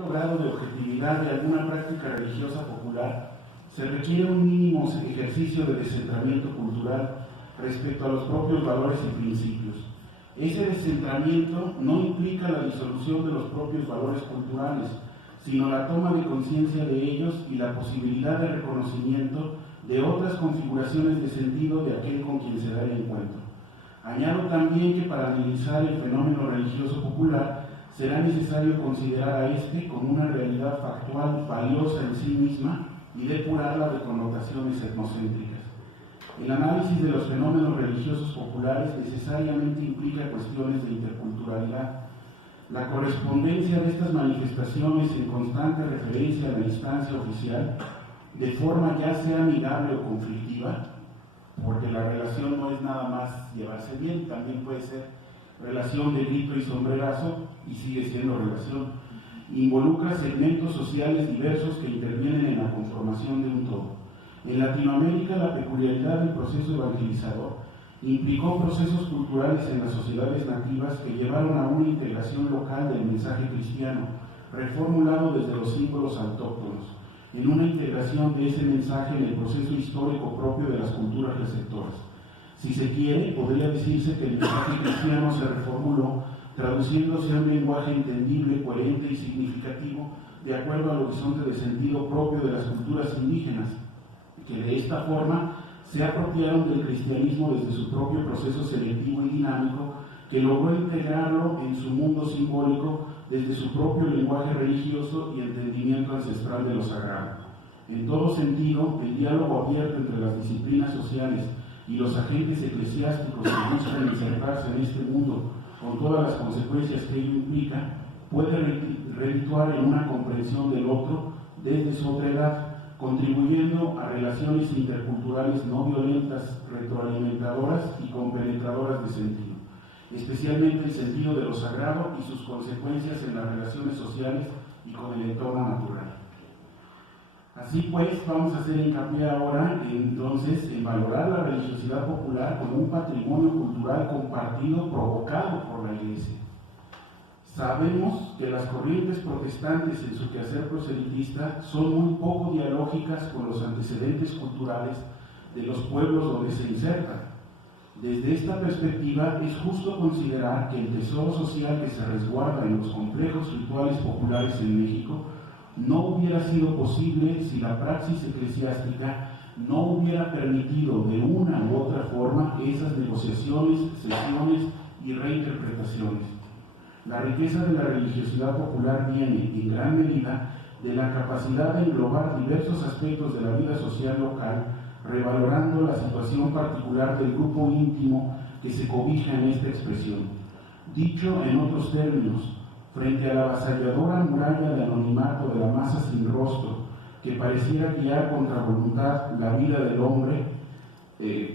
cierto grado de objetividad de alguna práctica religiosa popular, se requiere un mínimo ejercicio de descentramiento cultural respecto a los propios valores y principios. Ese descentramiento no implica la disolución de los propios valores culturales, sino la toma de conciencia de ellos y la posibilidad de reconocimiento de otras configuraciones de sentido de aquel con quien se da el encuentro. Añado también que para analizar el fenómeno religioso popular será necesario considerar a este como una realidad factual valiosa en sí misma y depurarla de connotaciones etnocéntricas. El análisis de los fenómenos religiosos populares necesariamente implica cuestiones de interculturalidad. La correspondencia de estas manifestaciones en constante referencia a la instancia oficial, de forma ya sea amigable o conflictiva, porque la relación no es nada más llevarse bien, también puede ser relación de grito y sombrerazo y sigue siendo relación. Involucra segmentos sociales diversos que intervienen en la conformación de un todo. En Latinoamérica, la peculiaridad del proceso evangelizador implicó procesos culturales en las sociedades nativas que llevaron a una integración local del mensaje cristiano, reformulado desde los símbolos autóctonos, en una integración de ese mensaje en el proceso histórico propio de las culturas receptoras. Si se quiere, podría decirse que el mensaje cristiano se reformuló, traduciéndose a un lenguaje entendible, coherente y significativo, de acuerdo al horizonte de sentido propio de las culturas indígenas, que de esta forma se apropiaron del cristianismo desde su propio proceso selectivo y dinámico, que logró integrarlo en su mundo simbólico desde su propio lenguaje religioso y entendimiento ancestral de lo sagrado. En todo sentido, el diálogo abierto entre las disciplinas sociales y los agentes eclesiásticos que buscan insertarse en este mundo, con todas las consecuencias que ello implica, puede redituar en una comprensión del otro desde su otra edad, contribuyendo a relaciones interculturales no violentas, retroalimentadoras y compenetradoras de sentido, especialmente el sentido de lo sagrado y sus consecuencias en las relaciones sociales y con el entorno natural. Así pues, vamos a hacer hincapié ahora, entonces, en valorar la religiosidad popular como un patrimonio cultural compartido, provocado por la Iglesia. Sabemos que las corrientes protestantes en su quehacer proselitista son muy poco dialógicas con los antecedentes culturales de los pueblos donde se insertan. Desde esta perspectiva, es justo considerar que el tesoro social que se resguarda en los complejos rituales populares en México no hubiera sido posible si la praxis eclesiástica no hubiera permitido de una u otra forma esas negociaciones, sesiones y reinterpretaciones. La riqueza de la religiosidad popular viene, en gran medida, de la capacidad de englobar diversos aspectos de la vida social local, revalorando la situación particular del grupo íntimo que se cobija en esta expresión. Dicho en otros términos, frente a la avasalladora muralla de anonimato de la masa sin rostro, que pareciera guiar contra voluntad la vida del hombre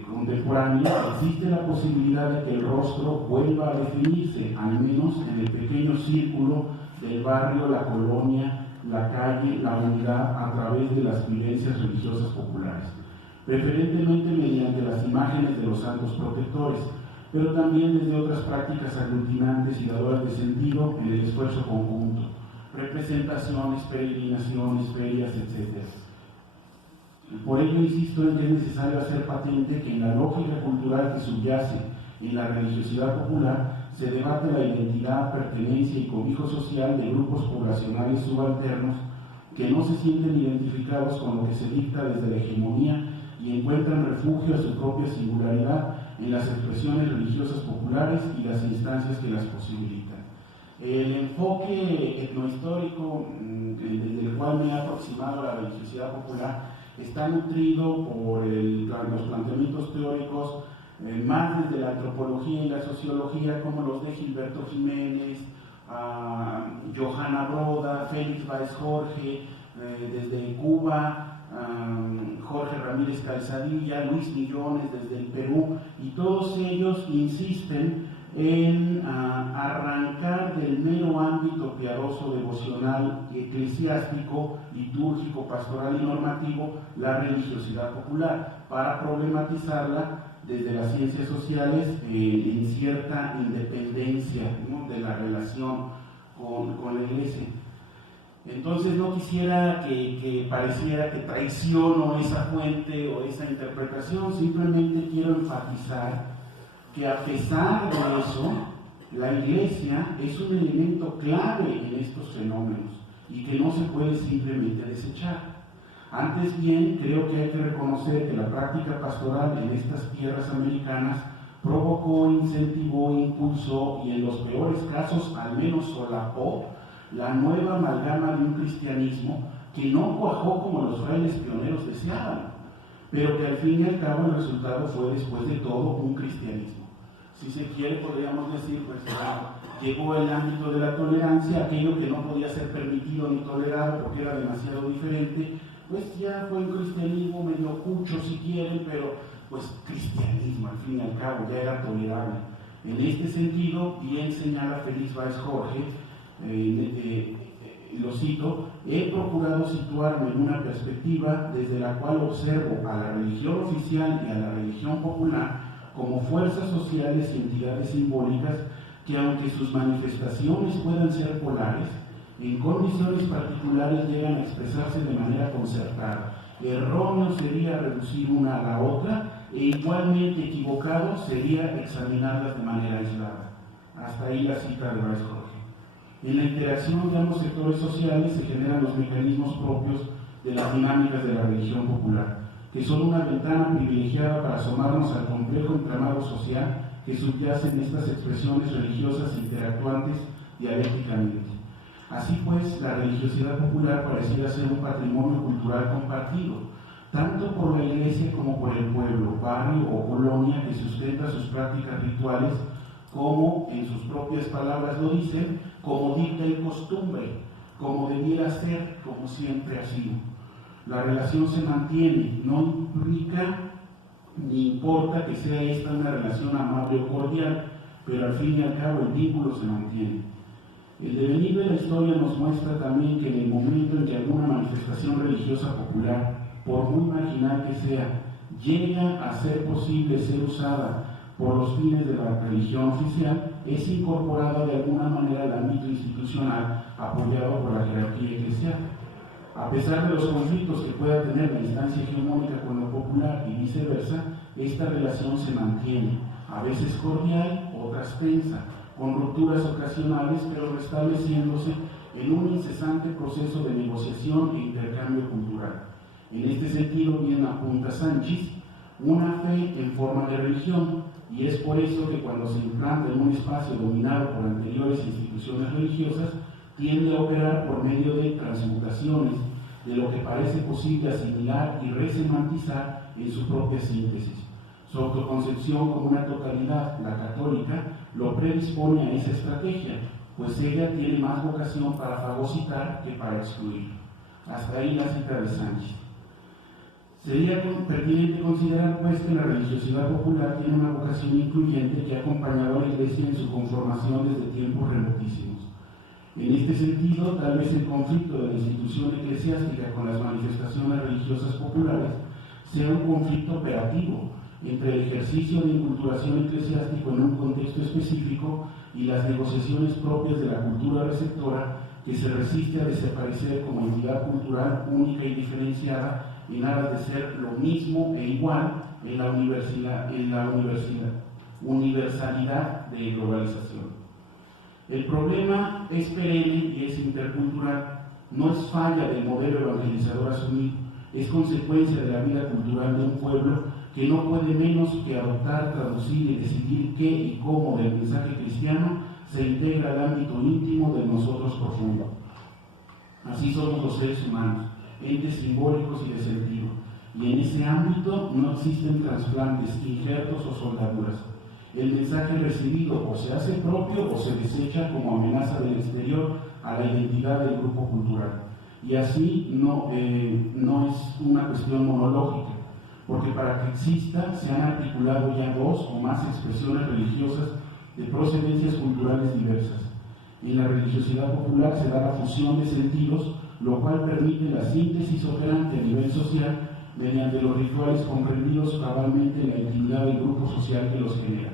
contemporáneo, existe la posibilidad de que el rostro vuelva a definirse, al menos en el pequeño círculo del barrio, la colonia, la calle, la unidad, a través de las vivencias religiosas populares, preferentemente mediante las imágenes de los santos protectores, pero también desde otras prácticas aglutinantes y dadoras de sentido en el esfuerzo conjunto, representaciones, peregrinaciones, ferias, etc. Por ello insisto en que es necesario hacer patente que en la lógica cultural que subyace en la religiosidad popular se debate la identidad, pertenencia y cobijo social de grupos poblacionales subalternos que no se sienten identificados con lo que se dicta desde la hegemonía y encuentran refugio a su propia singularidad en las expresiones religiosas populares y las instancias que las posibilitan. El enfoque etnohistórico desde el cual me ha aproximado la religiosidad popular está nutrido por los planteamientos teóricos más desde la antropología y la sociología, como los de Gilberto Jiménez, Johanna Broda, Félix Báez Jorge, desde Cuba, Jorge Ramírez Calzadilla, Luis Millones desde el Perú, y todos ellos insisten en arrancar del mero ámbito piadoso, devocional, eclesiástico, litúrgico, pastoral y normativo la religiosidad popular, para problematizarla desde las ciencias sociales en cierta independencia, ¿no?, de la relación con la Iglesia. Entonces no quisiera que pareciera que traiciono esa fuente o esa interpretación, simplemente quiero enfatizar que a pesar de eso, la Iglesia es un elemento clave en estos fenómenos y que no se puede simplemente desechar. Antes bien, creo que hay que reconocer que la práctica pastoral en estas tierras americanas provocó, incentivó, impulsó y en los peores casos al menos solapó la nueva amalgama de un cristianismo que no cuajó como los frailes pioneros deseaban, pero que al fin y al cabo el resultado fue después de todo un cristianismo. Si se quiere, podríamos decir, pues llegó el ámbito de la tolerancia, aquello que no podía ser permitido ni tolerado porque era demasiado diferente, pues ya fue un cristianismo medio cucho si quieren, pero pues cristianismo al fin y al cabo ya era tolerable. En este sentido, bien señala Félix Valls Jorge, lo cito: he procurado situarme en una perspectiva desde la cual observo a la religión oficial y a la religión popular como fuerzas sociales y entidades simbólicas que, aunque sus manifestaciones puedan ser polares, en condiciones particulares llegan a expresarse de manera concertada. Erróneo sería reducir una a la otra e igualmente equivocado sería examinarlas de manera aislada. Hasta ahí la cita de Valls Jorge. En la interacción de ambos sectores sociales se generan los mecanismos propios de las dinámicas de la religión popular, que son una ventana privilegiada para asomarnos al complejo entramado social que subyace en estas expresiones religiosas interactuantes dialécticamente. Así pues, la religiosidad popular pareciera ser un patrimonio cultural compartido, tanto por la Iglesia como por el pueblo, barrio o colonia que sustenta sus prácticas rituales, como en sus propias palabras lo dicen, como dicta el costumbre, como debiera ser, como siempre ha sido. La relación se mantiene, no implica ni importa que sea esta una relación amable o cordial, pero al fin y al cabo el vínculo se mantiene. El devenir de la historia nos muestra también que en el momento en que alguna manifestación religiosa popular, por muy marginal que sea, llega a ser posible ser usada por los fines de la religión oficial, es incorporada de alguna manera al ámbito institucional apoyado por la jerarquía eclesial. A pesar de los conflictos que pueda tener la instancia hegemónica con lo popular y viceversa, esta relación se mantiene, a veces cordial, otras tensa, con rupturas ocasionales, pero restableciéndose en un incesante proceso de negociación e intercambio cultural. En este sentido, bien apunta Sanchis, una fe en forma de religión, y es por eso que cuando se implanta en un espacio dominado por anteriores instituciones religiosas, tiende a operar por medio de transmutaciones de lo que parece posible asimilar y resemantizar en su propia síntesis. Su autoconcepción como una totalidad, la católica, lo predispone a esa estrategia, pues ella tiene más vocación para fagocitar que para excluir. Hasta ahí la cita de Sánchez. Sería pertinente considerar, pues, que la religiosidad popular tiene una vocación incluyente que ha acompañado a la Iglesia en su conformación desde tiempos remotísimos. En este sentido, tal vez el conflicto de la institución eclesiástica con las manifestaciones religiosas populares sea un conflicto operativo entre el ejercicio de inculturación eclesiástico en un contexto específico y las negociaciones propias de la cultura receptora que se resiste a desaparecer como entidad cultural única y diferenciada en aras de ser lo mismo e igual en la universalidad de globalización. El problema es perenne y es intercultural, no es falla del modelo evangelizador asumido, es consecuencia de la vida cultural de un pueblo que no puede menos que adoptar, traducir y decidir qué y cómo del mensaje cristiano se integra al ámbito íntimo de nosotros profundo. Así somos los seres humanos, entes simbólicos y de sentido, y en ese ámbito no existen trasplantes, injertos o soldaduras. El mensaje recibido o se hace propio o se desecha como amenaza del exterior a la identidad del grupo cultural. Y así no es una cuestión monológica, porque para que exista se han articulado ya dos o más expresiones religiosas de procedencias culturales diversas. En la religiosidad popular se da la fusión de sentidos, lo cual permite la síntesis operante a nivel social mediante los rituales comprendidos cabalmente en la intimidad del grupo social que los genera.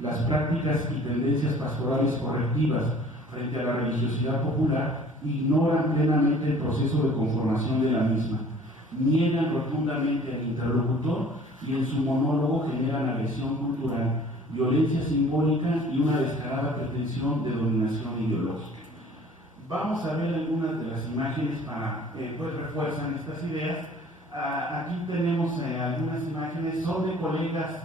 Las prácticas y tendencias pastorales correctivas frente a la religiosidad popular ignoran plenamente el proceso de conformación de la misma, niegan rotundamente al interlocutor y en su monólogo generan agresión cultural, violencia simbólica y una descarada pretensión de dominación ideológica. Vamos a ver algunas de las imágenes para pues refuerzan estas ideas. Aquí tenemos algunas imágenes, son de colegas,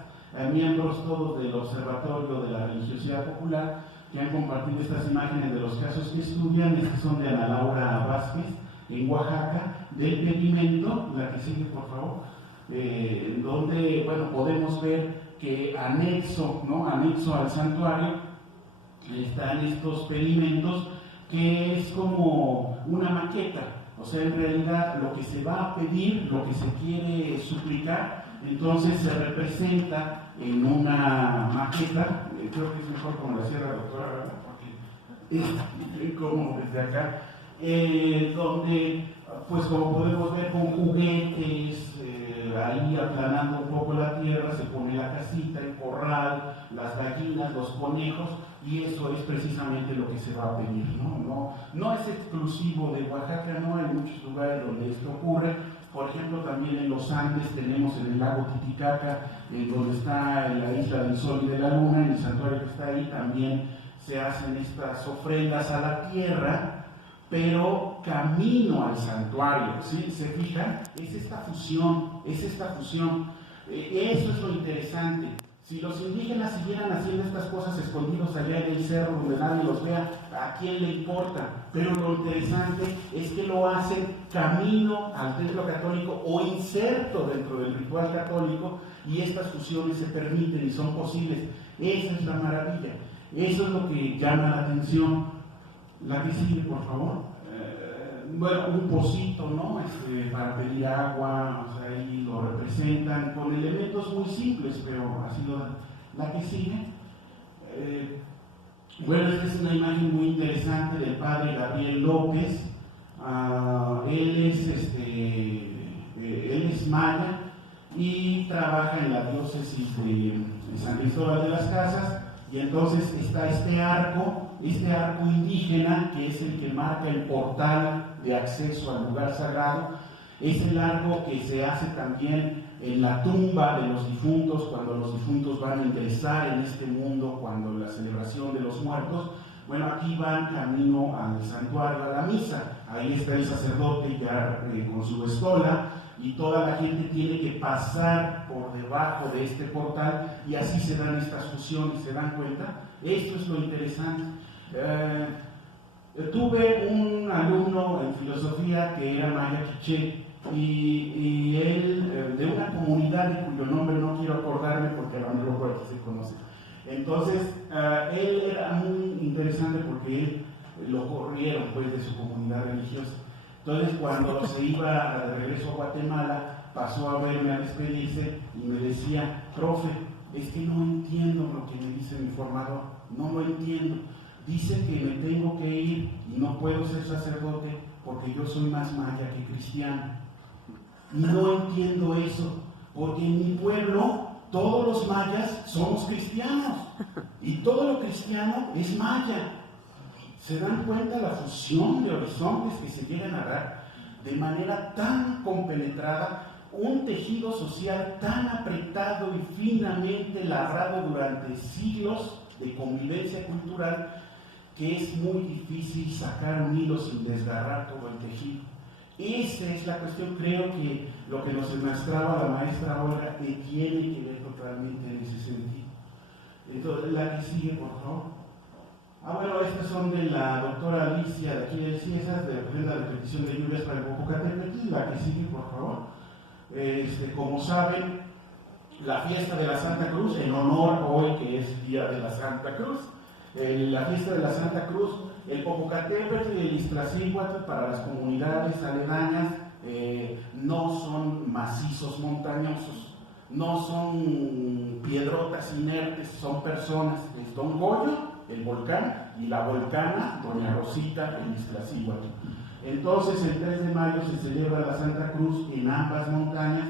miembros todos del Observatorio de la Religiosidad Popular, que han compartido estas imágenes de los casos que estudian. Estas son de Ana Laura Vázquez, en Oaxaca, del pedimento, la que sigue por favor, donde bueno, podemos ver que anexo al santuario están estos pedimentos, que es como una maqueta. O sea, en realidad lo que se va a pedir, lo que se quiere suplicar, entonces se representa en una maqueta. Creo que es mejor como la cierra, doctora, ¿verdad? Porque es como desde acá, donde, pues como podemos ver, con juguetes, ahí aplanando un poco la tierra, se pone la casita, el corral, las gallinas, los conejos, y eso es precisamente lo que se va a pedir, no es exclusivo de Oaxaca, no hay muchos lugares donde esto ocurre. Por ejemplo, también en los Andes tenemos en el lago Titicaca, donde está la isla del Sol y de la Luna, en el santuario que está ahí, también se hacen estas ofrendas a la tierra, pero camino al santuario, ¿sí? ¿Se fijan? Es esta fusión, eso es lo interesante. Si los indígenas siguieran haciendo estas cosas escondidos allá en el cerro donde nadie los vea, ¿a quién le importa? Pero lo interesante es que lo hacen camino al templo católico o inserto dentro del ritual católico, y estas fusiones se permiten y son posibles. Esa es la maravilla, eso es lo que llama la atención. La que sigue, por favor. Bueno, un pocito, ¿no? Para pedir agua, o sea, ahí lo representan con elementos muy simples, pero ha sido la que sigue. Bueno, esta es una imagen muy interesante del padre Gabriel López. Él es maya y trabaja en la diócesis de San Cristóbal de las Casas, y entonces está este arco indígena, que es el que marca el portal de acceso al lugar sagrado. Es el arco que se hace también en la tumba de los difuntos, cuando los difuntos van a ingresar en este mundo, cuando la celebración de los muertos. Bueno, aquí van camino al santuario, a la misa. Ahí está el sacerdote ya con su estola, y toda la gente tiene que pasar por debajo de este portal, y así se dan estas fusiones. ¿Se dan cuenta? Esto es lo interesante. Tuve un alumno en filosofía que era maya quiché, y él, de una comunidad de cuyo nombre no quiero acordarme porque a lo mejor se conoce. Entonces, él era muy interesante porque él lo corrieron pues de su comunidad religiosa. Entonces, cuando se iba de regreso a Guatemala, pasó a verme a despedirse y me decía: profe, es que no entiendo lo que me dice mi formador, no lo entiendo. Dice que me tengo que ir y no puedo ser sacerdote porque yo soy más maya que cristiano. Y no entiendo eso, porque en mi pueblo todos los mayas somos cristianos y todo lo cristiano es maya. ¿Se dan cuenta la fusión de horizontes que se llegan a dar de manera tan compenetrada? Un tejido social tan apretado y finamente labrado durante siglos de convivencia cultural, que es muy difícil sacar un hilo sin desgarrar todo el tejido. Esa es la cuestión. Creo que lo que nos demostraba la maestra Olga tiene que ver totalmente en ese sentido. Entonces, la que sigue, por favor. Bueno, estas son de la doctora Alicia de aquí de Ciesas, de la repetición de lluvias para el Popocatépetl. La que sigue, por favor. Como saben, la fiesta de la Santa Cruz, en honor hoy que es Día de la Santa Cruz, la fiesta de la Santa Cruz, el Popocatépetl y el Iztaccíhuatl para las comunidades aledañas no son macizos montañosos, no son piedrotas inertes, son personas. Es Don Goyo, el volcán, y la volcana, Doña Rosita, el Iztaccíhuatl. Entonces, el 3 de mayo se celebra la Santa Cruz en ambas montañas,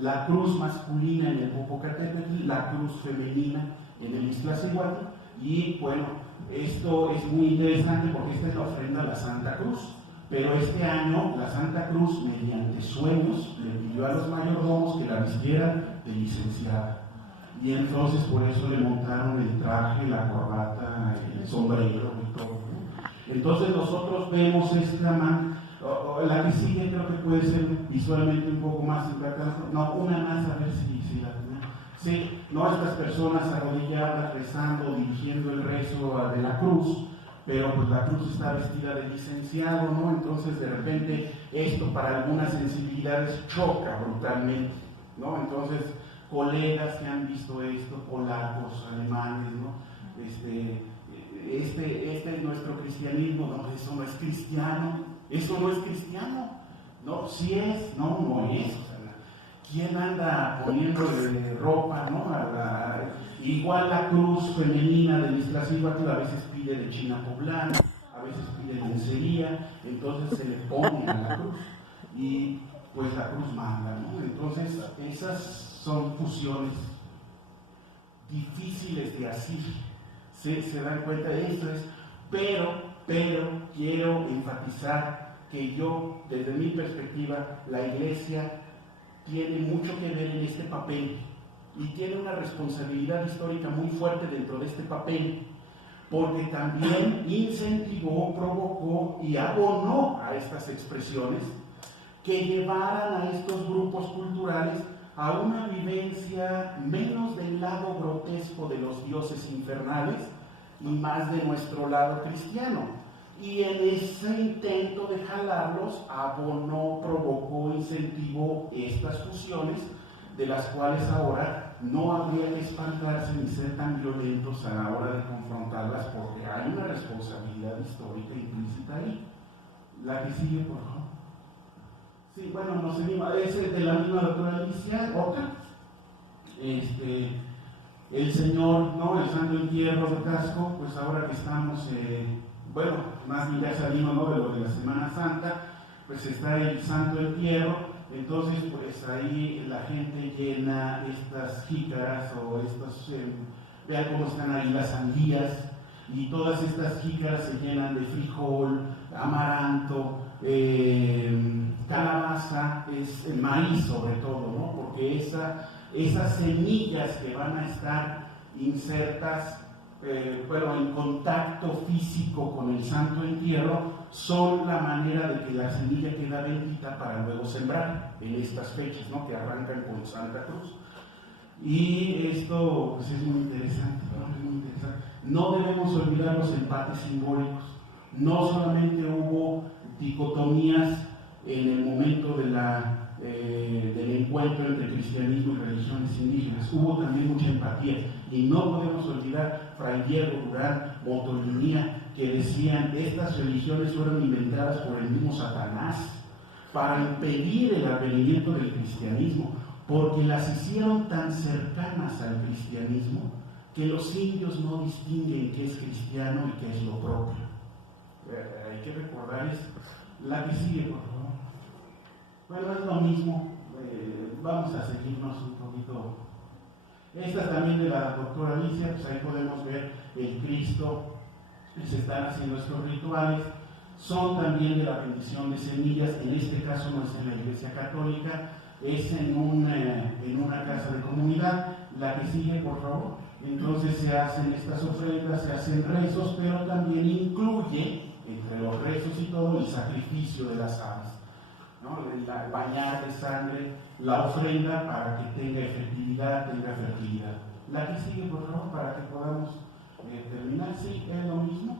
la cruz masculina en el Popocatépetl, la cruz femenina en el Iztaccíhuatl. Y bueno, esto es muy interesante porque esta es la ofrenda a la Santa Cruz. Pero este año la Santa Cruz, mediante sueños, le pidió a los mayordomos que la vistieran de licenciada. Y entonces por eso le montaron el traje, la corbata, el sombrero y todo. Entonces nosotros vemos la que sigue creo que puede ser visualmente un poco más impactante. No, una más a ver si la tenemos. Sí, no estas personas arrodilladas, rezando, dirigiendo el rezo de la cruz, pero pues la cruz está vestida de licenciado, ¿no? Entonces de repente esto para algunas sensibilidades choca brutalmente, ¿no? Entonces colegas que han visto esto, polacos, alemanes, ¿no? Este es nuestro cristianismo, no, eso no es cristiano, no, sí es, no es, o sea, ¿quién anda poniéndole ropa, no? Igual la cruz femenina de Iztaccíhuatl a veces pide de China poblana, a veces pide lencería, entonces se le pone a la cruz y pues la cruz manda, ¿no? Entonces esas son fusiones difíciles de asir, se dan cuenta de esto, pero quiero enfatizar que yo, desde mi perspectiva, la Iglesia tiene mucho que ver en este papel y tiene una responsabilidad histórica muy fuerte dentro de este papel, porque también incentivó, provocó y abonó a estas expresiones que llevaran a estos grupos culturales a una vivencia menos del lado grotesco de los dioses infernales y más de nuestro lado cristiano. Y en ese intento de jalarlos, abonó, provocó, incentivó estas fusiones, de las cuales ahora no habría que espantarse ni ser tan violentos a la hora de confrontarlas, porque hay una responsabilidad histórica implícita ahí. La que sigue, por favor. Sí, bueno, no sé, es de la misma doctora Alicia, otra. El Señor, ¿no? El Santo Entierro de Casco, pues ahora que estamos, bueno, más bien ya salimos, ¿no? De lo de la Semana Santa, pues está el Santo Entierro, entonces pues ahí la gente llena estas jícaras o estos, vean cómo están ahí las sandías, y todas estas jícaras se llenan de frijol, amaranto, calabaza, es maíz sobre todo, ¿no? Porque esas semillas que van a estar insertas, en contacto físico con el Santo Entierro, son la manera de que la semilla queda bendita para luego sembrar en estas fechas, ¿no? Que arrancan con Santa Cruz. Y esto pues, es muy interesante, ¿no? Es muy interesante. No debemos olvidar los empates simbólicos. No solamente hubo dicotomías en el momento del encuentro entre cristianismo y religiones indígenas, hubo también mucha empatía. Y no podemos olvidar Fray Diego Durán Motolinía, que decían estas religiones fueron inventadas por el mismo Satanás para impedir el advenimiento del cristianismo, porque las hicieron tan cercanas al cristianismo que los indios no distinguen qué es cristiano y qué es lo propio. Hay que recordar eso. La que sigue, por favor. Bueno, es lo mismo. Vamos a seguirnos un poquito. Esta también de la doctora Alicia, pues ahí podemos ver el Cristo, se están haciendo estos rituales. Son también de la bendición de semillas, en este caso no es en la Iglesia Católica, es en una casa de comunidad. La que sigue, por favor. Entonces se hacen estas ofrendas, se hacen rezos, pero también incluye, entre los rezos y todo, el sacrificio de las aves, ¿no? Bañar de sangre la ofrenda para que tenga efectividad, tenga fertilidad. La que sigue, por favor, para que podamos terminar. Sí, es lo mismo.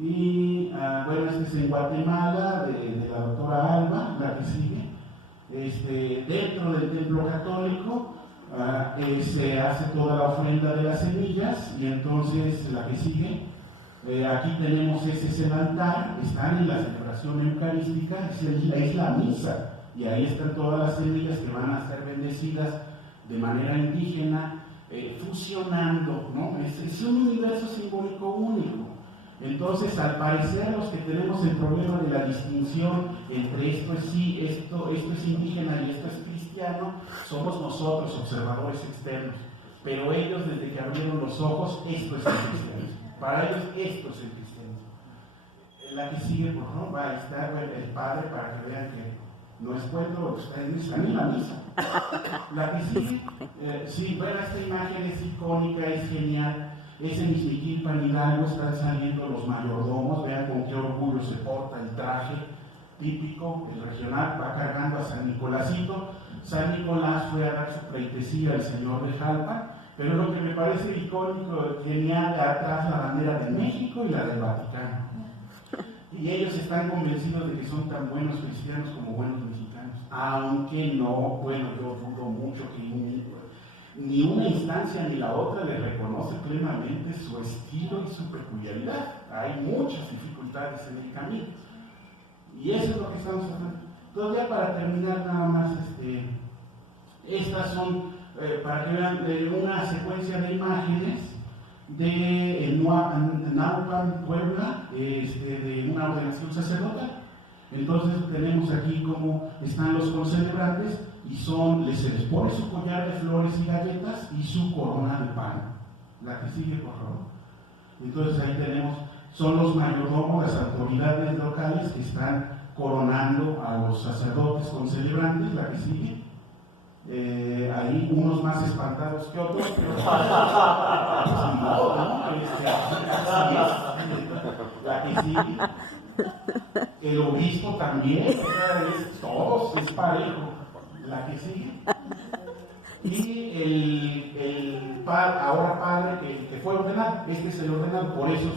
Y bueno, este es en Guatemala, de la doctora Alba. La que sigue. Dentro del templo católico se hace toda la ofrenda de las semillas. Y entonces la que sigue, aquí tenemos, ese es el altar, están en la celebración eucarística, es la misa, y ahí están todas las semillas que van a ser bendecidas de manera indígena, fusionando, ¿no? Es un universo simbólico único. Entonces, al parecer, los que tenemos el problema de la distinción entre esto es indígena y esto es cristiano, somos nosotros, observadores externos. Pero ellos, desde que abrieron los ojos, esto es el cristianismo. Para ellos esto es el cristianismo. La que sigue, por favor, va a estar el padre para que vean que no es cuento, está en la misa. La que sigue, sí, bueno, esta imagen es icónica, es genial. Es en Izmiquilpan, Hidalgo, están saliendo los mayordomos, vean con qué orgullo se porta el traje típico, el regional, va cargando a San Nicolásito. San Nicolás fue a dar su pleitesía al señor de Jalpan, pero lo que me parece icónico, genial, atrás la bandera de México y la del Vaticano. Y ellos están convencidos de que son tan buenos cristianos como buenos mexicanos, aunque no, bueno, yo dudo mucho que ni una instancia ni la otra le reconoce plenamente su estilo y su peculiaridad. Hay muchas dificultades en el camino. Y eso es lo que estamos hablando. Entonces, ya para terminar, nada más, estas son, para que vean, una secuencia de imágenes de Naupan, Puebla, de una ordenación sacerdotal. Entonces tenemos aquí cómo están los concelebrantes y se les pone su collar de flores y galletas y su corona de pan. La que sigue, por favor. Entonces ahí tenemos, son los mayordomos, las autoridades locales que están coronando a los sacerdotes concelebrantes. La que sigue. Ahí unos más espantados que otros, pero la que sigue, el obispo también, todos, es parejo, la que sigue, y el ahora padre que fue ordenado, este es el ordenado, por eso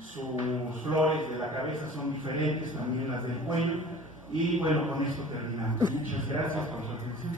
sus flores de la cabeza son diferentes, también las del cuello. Y bueno, con esto terminamos. Muchas gracias por su atención.